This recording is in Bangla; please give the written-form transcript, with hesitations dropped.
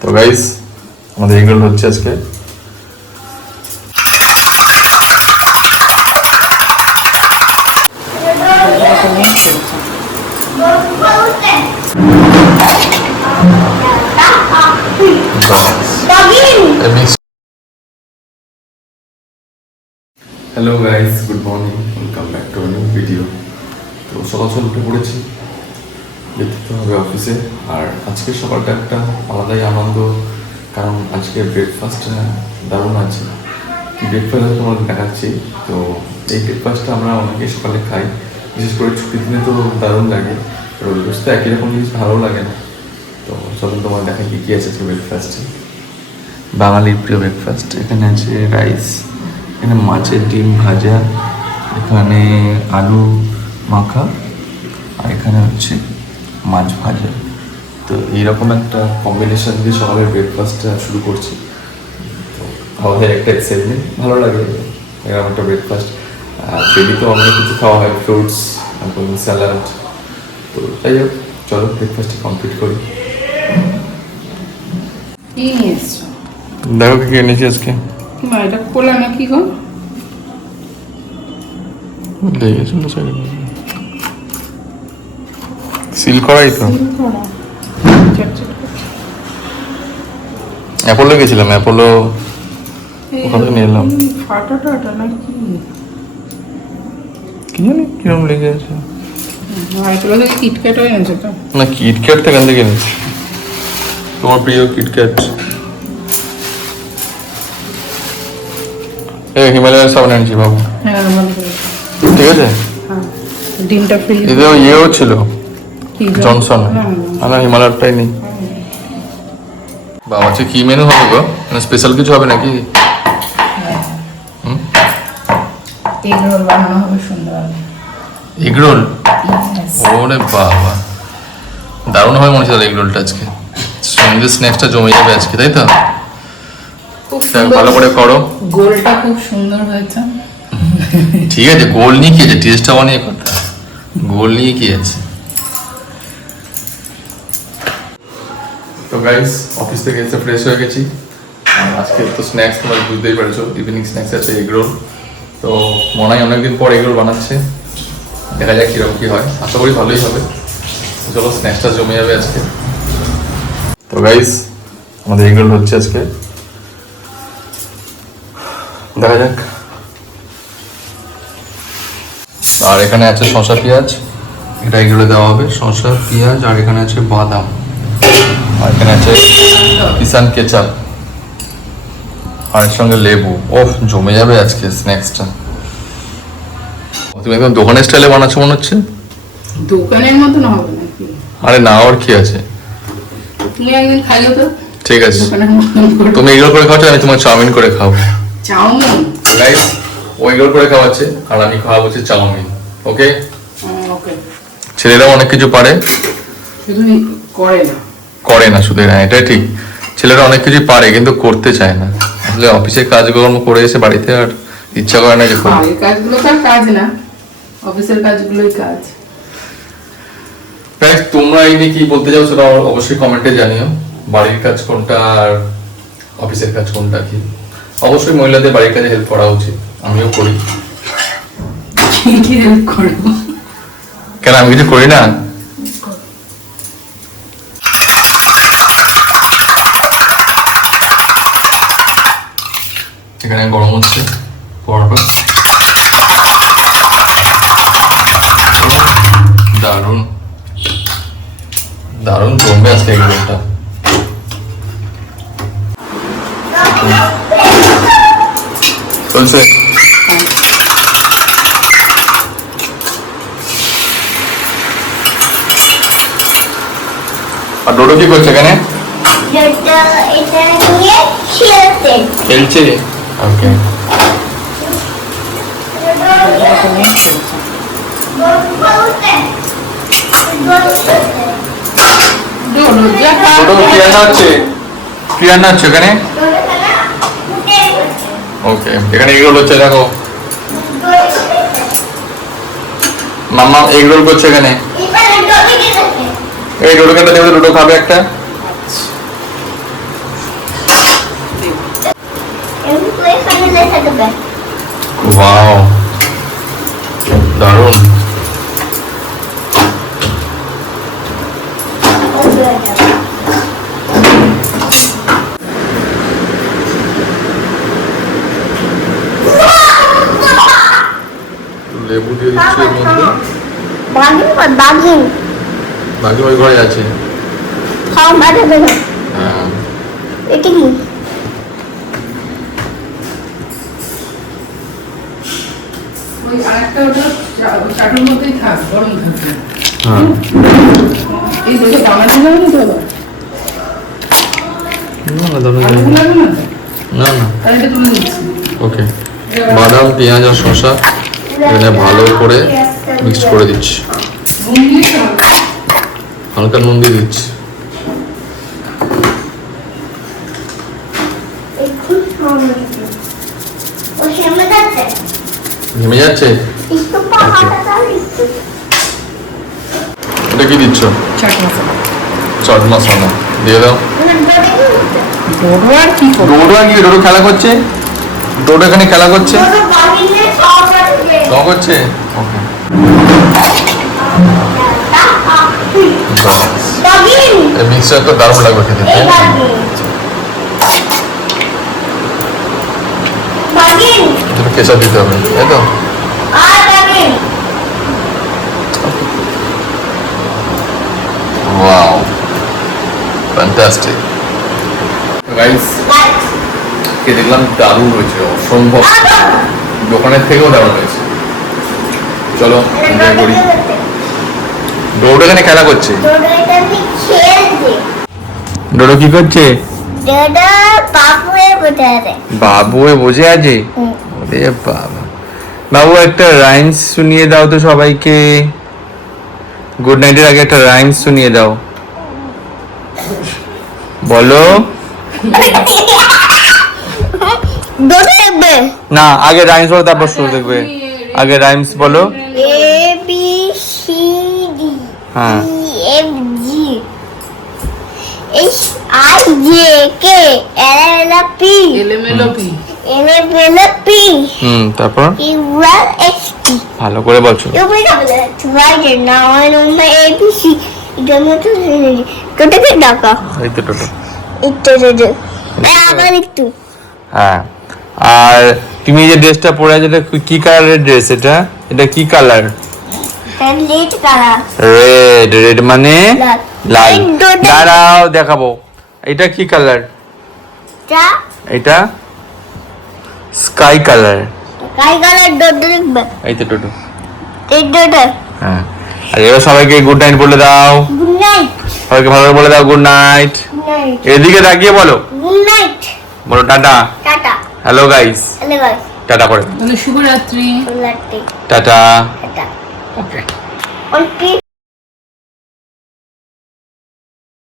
তো গাইস আমাদের এগরোল হচ্ছে আজকে। Hello guys, good morning, welcome back to new video. তো সকাল সকাল উঠে পড়েছি, যেতে হবে অফিসে। আর আজকে সকালটা একটা আলাদাই আনন্দ, কারণ আজকে ব্রেকফাস্ট দারুণ আছে। কি ব্রেকফাস্ট তোমাদের দেখাচ্ছি। তো এই ব্রেকফাস্টটা আমরা অনেকেই সকালে খাই, বিশেষ করে ছুটির দিনে তো দারুণ লাগে। রোজ রোজ তো একই রকম জিনিস ভালো লাগে না। তো চলুন তোমার দেখাই কী কী আছে আজকে ব্রেকফাস্টে। বাঙালির প্রিয় ব্রেকফাস্ট। এখানে আছে রাইস, এখানে মাছের ডিম ভাজা, এখানে আলু মাখা, আর এখানে হচ্ছে মাছ ভাজা। তো এইরকম একটা কম্বিনেশন দিয়ে সকালের ব্রেকফাস্টটা শুরু করছি। তো আমাদের একটা এক্সাইটমেন্ট, ভালো লাগে এরকম একটা ব্রেকফাস্ট। ডেলি তো অনেক কিছু খাওয়া হয়, ফ্রুটস, স্যালাড। তো যাই হোক, চলো ব্রেকফাস্টটা কমপ্লিট করি। দেখো কি এনেছি আজকে। এটা কোলা নাকি গো? সিল করাই তো। অ্যাপোলো গেছিলাম, অ্যাপোলো ওখান থেকে নিয়ে এলাম। ফাটাটা নাকি কি জানি কিরকম লেগে আছে। এগুলো থেকে কিটক্যাটও এনেছে তো? না, কিটক্যাট থেকে এনেছি। তোমার প্রিয় কিটক্যাট। হিমালয়ের সাবান এনেছি বাবু। হ্যাঁ, ঠিক আছে। ডিমটা ফ্রি। এতেও ইয়েও ছিল, জনসন। আমার হিমালয়টাই নেই। বাবা, আজকে কি মেনু হবে গো? মানে স্পেশাল কিছু হবে নাকি? এগ রোল বানানো হবে সুন্দরভাবে। Egg roll? ওরে বাবা, দারুণ হবে মনে হচ্ছে এগ রোলটা আজকে। সন্ধ্যে স্ন্যাক্সটা জমে যাবে আজকে, তাই তো? ভালো করে করো। গোলটা খুব সুন্দর হয়েছে। ঠিক আছে, গোল নিয়ে কি আছে, টেস্টটা অনেক কথা। গোল নিয়ে কি আছে। তো গাইস, অফিস থেকে এসে ফ্রেশ হয়ে গেছি। আর আজকে তো স্ন্যাক্স তোমরা বুঝতেই পারছো, ইভিনিং স্ন্যাক্স আছে এগ রোল। তো মনে হয় অনেকদিন পর এগ রোল বানাচ্ছে, দেখা যাক কীরকম কী হয়। আশা করি ভালোই হবে। চলো, স্ন্যাক্সটা জমে যাবে আজকে। তো গাইস, আমাদের এগ রোল হচ্ছে আজকে, দেখা যাক। আর এখানে আছে শসা পেঁয়াজ, এটা এগুলো দেওয়া হবে, শসা পেঁয়াজ। আর এখানে আছে বাদাম, আর এখানে আছে কিষান কেচাপ, আর এর সঙ্গে লেবু। ওফ, জমে যাবে আজকে স্ন্যাক্সটা। তুমি একদম দোকানের স্টাইলে বানাচ্ছো মনে হচ্ছে। দোকানের মতো না হবে নাকি? আরে না, আর কি আছে। তুমি একদিন খাইও তো। ঠিক আছে, তুমি এগুলো করে খাওয়াচ্ছো, আমি তোমার চাউমিন করে খাবো। চাউমিন? গাইস, ও এগুলো করে খাওয়াচ্ছে আর আমি খাওয়াবো হচ্ছে চাউমিন। ওকে? ওকে। ছেলেরাও অনেক কিছু পারে, শুধু করে না শুধু। হ্যাঁ, এটাই ঠিক। ছেলেরা অনেক কিছু পারে কিন্তু করতে চায় না। আসলে অফিসের কাজকর্ম করে এসে বাড়িতে আর ইচ্ছা করে না যে করব। বাড়ির কাজগুলো তো কাজ না, অফিসের কাজগুলোই কাজ। গাইস, তোমরা এই নিয়ে কি বলতে চাও সেটা অবশ্যই কমেন্টে জানিও। বাড়ির কাজ কোনটা আর অফিসের কাজ কোনটা কি। অবশ্যই মহিলাদের বাড়ির কাজে হেল্প করা উচিত, আমিও করি। কি হেল্প করবো? কেন, আমি কিছু করি না? এখানে গরম হচ্ছে পরোটা, দারুণ দারুণ জমবে আজকে এগুলোটা। চলছে। আর ডোডো কি করছে এখানে? খেলছে। ওকে। কি রান্না হচ্ছে? কি রান্না হচ্ছে এখানে? ওকে, এখানে এগ রোল হচ্ছে, দেখো। মাম্মা এগ রোল করছে এখানে। এই ডোডোকে দেবে, ডোডো খাবে একটা। মিলে থাকবে ওয়াও দারুণ। লেবু দিয়ে দিচ্ছি এর মধ্যে। বাগিন বাকি ওই ঘরে আছে। খাও বাটা দেবো হ্যাঁ এটা কি ওই আরেকটা ওটা চাটুর মধ্যেই থাক, গরম থাকবে। হ্যাঁ এই দেখে বানানো যাবে না তো আবার? না দাদা আলু লাগবে না তো? না না তাহলে এটা তুলে দিচ্ছি। ওকে বাদাম পেঁয়াজ আর শসা এখানে ভালো করে মিক্স করে দিচ্ছি। নুন দিয়ে খাবে। হালকা নুন দিয়ে দিচ্ছি। একটু খাওয়ানো ও সেমে যাচ্ছে ঘেমে যাচ্ছে। একটু পাহাড়টা তাহলে একটু এটা কি দিচ্ছ? চাট মশলা। চাট মশলা দিয়ে দাও। বড় আর কি করবো? ডোডো আর কি ডোডো খেলা করছে। ডোডো এখানে খেলা করছে। বাগিনে সব আছে ক করছে ওকে বাগিন এই মিক্সচার তো দারুণ লাগবে খেতে এই তাই না? বাগিন একটু কেচাপ দিতে হবে তাই তো? আর বাগিন ওয়াও ফ্যান্টাস্টিক গাইস কে দেখলাম দারুণ হয়েছে অসম্ভব দোকানের থেকেও দারুণ হয়েছে চলো এনজয় করি ডোডো এখানে খেলা করছে ডোডোটা কি খেলছে ডোডো কি করছে ডোডো পাপুয়ে বসে আছে বাবু বসে আছে ওরে বাবা বাবু একটা রাইমস শুনিয়ে দাও তো সবাইকে গুড নাইটের আগে একটা রাইমস শুনিয়ে দাও বলো ডোডো দেখবে না আগে রাইমস বলো তারপর শুরু দেখবে আগে রাইমস বলো এ বি সি ডি হ্যাঁ E F G H I J K L L P এলোমেলো P. M F L P তারপর কিউ আর এস টি ভালো করে বলছো You pick up the right now I know my ABC. এটা মতো কোটা কে ডাকা এই তো টোটো একটু আবার একটু হ্যাঁ আর তুমি যে ড্রেসটা পরে আছো এটা কি কালারের ড্রেস এটা এটা কি কালার লেট কারা রেড রেড মানে লাল। লাল এই দুটো- দাঁড়াও দেখাবো এটা কি কালার টা এটা স্কাই কালার কাই কালার ডট দেখবে এই তো টোটো এই ডট হ্যাঁ আর এবার সবাইকে গুড নাইট বলে দাও গুড নাইট সবাইকে ভালো করে বলে দাও গুড নাইট গুড নাইট এদিকে তাকিয়ে বলো গুড নাইট বলো tata tata hello guys hello guys tata করে তাহলে শুভরাত্রি। লাট্টি টাটা টাটা ওকে অন